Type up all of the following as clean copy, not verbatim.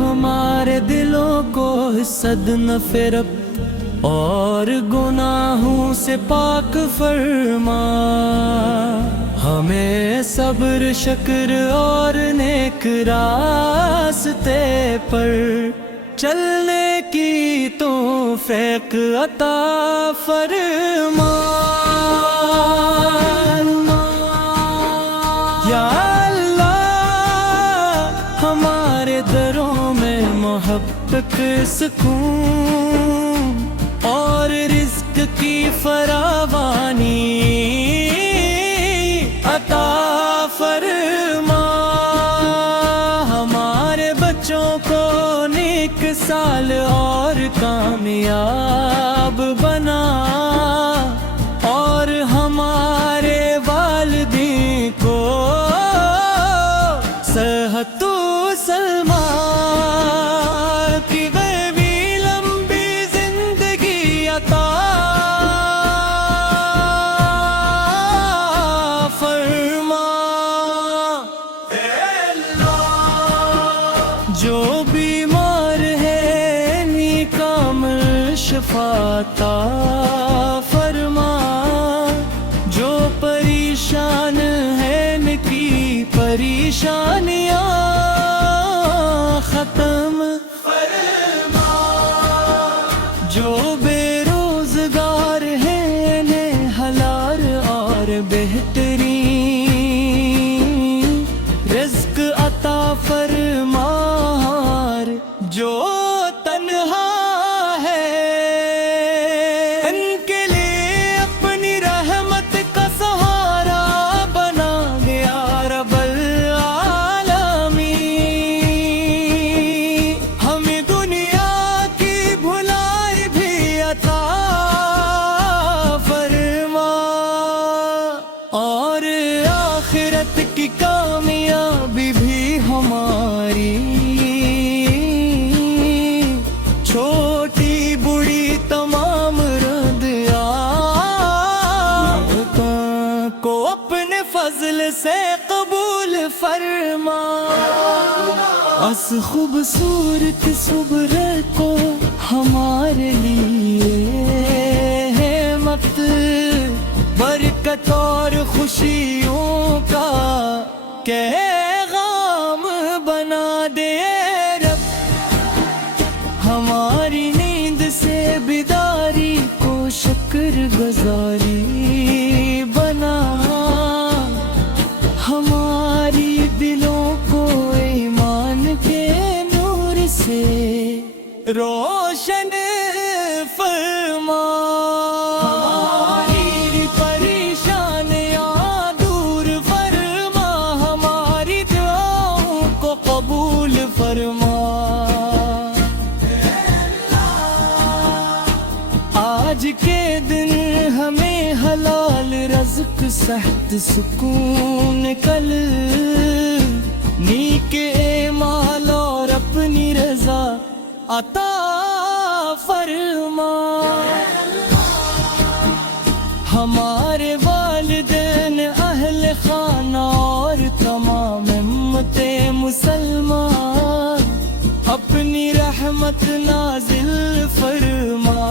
ہمارے دلوں کو حسد نفرت اور گناہوں سے پاک فرما، ہمیں صبر شکر اور نیک راستے پر چلنے کی توفیق عطا فرما۔ یا اللہ ہمارے دروں میں محبت سکون اور رزق کی فراوانی عطا فرما، ہمارے بچوں کو نیک سال اور کامیاب بنا، اور ہمارے والدین کو صحت و سلامت کی غیبی لمبی زندگی عطا فرما۔ اے اللہ جو بیمار ہے انہیں کامل شفا عطا فرما، جو پریشان ہے ان کی پریشانیاں ختم فرما، جو بے روزگار ہیں انہیں حلال اور بہترین رزق عطا فرما، جو تنہا ہے ان کے لیے اپنی رحمت کا سہارا بنا دیا رب العالمین، ہمیں دنیا کی بھلائی بھی عطا فرما، اور آخرت کی کامیابی بھی ہماری، چھوٹی بڑی تمام ردیا کو اپنے فضل سے قبول فرما، اس خوبصورت صبر کو ہمارے لیے نعمت برکت اور خوشیوں کا پیغام بنا دے رب، ہماری نیند سے بیداری کو شکر گزاری بنا، ہماری دلوں کو ایمان کے نور سے روشن فرما، ہماری پریشانیاں دور فرما، ہماری دعاؤں کو قبول فرما۔ آج کے دن ہمیں حلال رزق صحت سکون کل نیک اعمال اور اپنی رضا عطا فرما، ہمارے والدین اہل خانہ اور تمام امت مسلمان اپنی رحمت نازل فرما،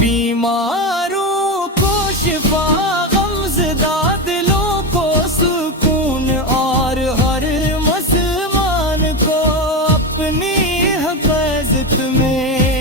بیماروں کو شفا، غمزدہ دلوں کو سکون، اور ہر مسلمان کو اپنی حفاظت میں